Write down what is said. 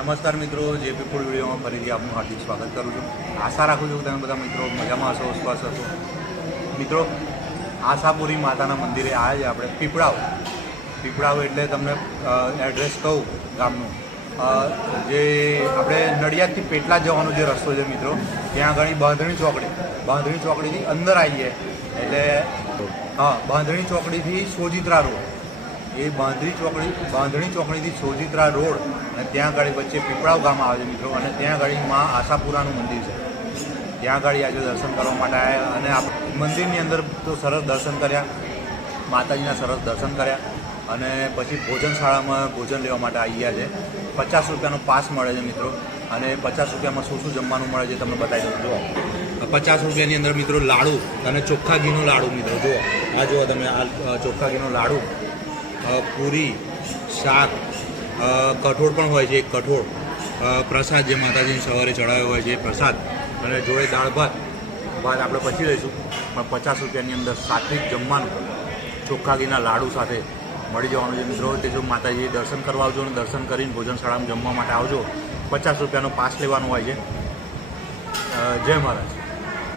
નમસ્કાર મિત્રો, JP food વિડીયોમાં ફરીથી આપનું હાર્દિક સ્વાગત કરું છું। આશા રાખું છું કે તમે બધા મિત્રો મજામાં હશો, સ્વસ્થ હશો। મિત્રો, આશાપુરી માતાના મંદિરે આવ્યા છે આપણે પીપળાવ એટલે તમને એડ્રેસ કહું ગામનું, જે આપણે નડિયાદથી પેટલા જવાનો જે રસ્તો છે મિત્રો, ત્યાં આગળ બાંધણી ચોકડીથી અંદર આવીએ એટલે બાંધણી ચોકડીથી સોજિત્રા રોડ, એ બાંધણી ચોકડીથી સોજિત્રા રોડ અને ત્યાં આગળ વચ્ચે પીપળાવ ગામ આવે છે મિત્રો। અને ત્યાં આગળ માં આશાપુરાનું મંદિર છે, ત્યાં આગળ આજે દર્શન કરવા માટે આવ્યા અને આપણે મંદિરની અંદર તો સરસ દર્શન કર્યા, માતાજીના સરસ દર્શન કર્યા અને પછી ભોજનશાળામાં ભોજન લેવા માટે આવી ગયા છે। 50 રૂપિયાનો પાસ મળે છે મિત્રો, અને 50 રૂપિયામાં શું જમવાનું મળે છે તમને બતાવી દઉં। જુઓ, 50 રૂપિયાની અંદર મિત્રો લાડુ અને ચોખ્ખા ઘીનો લાડુ મિત્રો, જુઓ આ જુઓ તમે, આ ચોખ્ખા ઘીનો લાડુ, પૂરી, શાક, કઠોળ પણ હોય છે, એક કઠોળ, પ્રસાદ જે માતાજીને સવારે ચડાવ્યો હોય છે એ પ્રસાદ, અને જોડે દાળ ભાત આપણે પછી લઈશું। પણ 50 રૂપિયાની અંદર સાત્વિક જમવાનું ચોખ્ખા ઘીના લાડુ સાથે મળી જવાનું છે મિત્રો। તે જો માતાજી દર્શન કરવા આવજો અને દર્શન કરીને ભોજનશાળામાં જમવા માટે આવજો। 50 રૂપિયાનો પાસ લેવાનો હોય છે। જય મહારાજ।